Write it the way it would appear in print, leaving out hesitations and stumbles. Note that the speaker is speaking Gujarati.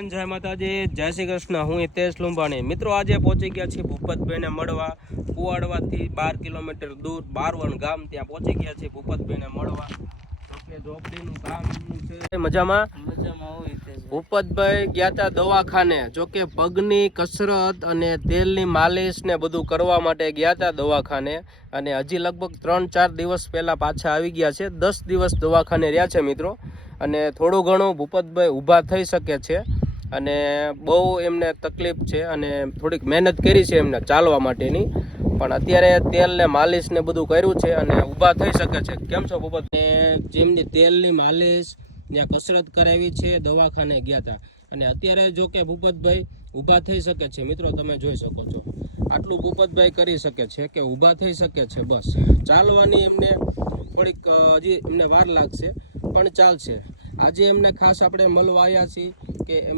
સ્વામિનારાયણ, જય માતાજી, જય શ્રી કૃષ્ણ। હું હિતેશ લુંબાણી। મિત્રો આજે પહોંચી ગયા છીએ ભૂપતભાઈને મળવા। કુવાડવાથી 12 કિલોમીટર દૂર બારવણ ગામ, ત્યાં પહોંચી ગયા છીએ ભૂપતભાઈને મળવા। ઝોપડીનું કામ છે। મજામાં ભૂપતભાઈ ગયા હતા દવાખાને, જોકે પગની કસરત અને તેલની માલિશ ને બધું કરવા માટે ગયા હતા દવાખાને, અને હજી લગભગ 3-4 દિવસ પહેલા પાછા આવી ગયા છે। 10 દિવસ દવાખાને રહ્યા છે મિત્રો। અને થોડું ઘણું ભૂપતભાઈ ઊભા થઈ શકે છે, અને બહુ એમને તકલીફ છે, અને થોડીક મહેનત કરી છે એમને ચાલવા માટેની, પણ અત્યારે તેલ ને માલિશ ને બધું કર્યું છે અને ઊભા થઈ શકે છે। કેમ છો ભૂપતભાઈ? જેમની તેલની માલિશ ત્યાં કસરત કરાવી છે, દવાખાને ગયા હતા, અને અત્યારે જો કે ભૂપતભાઈ ઊભા થઈ શકે છે મિત્રો, તમે જોઈ શકો છો। આટલું ભૂપતભાઈ કરી શકે છે કે ઊભા થઈ શકે છે, બસ ચાલવાની એમને થોડીક હજી એમને વાર લાગશે, પણ ચાલશે। આજે એમને ખાસ આપણે મળવા આવ્યા છીએ કે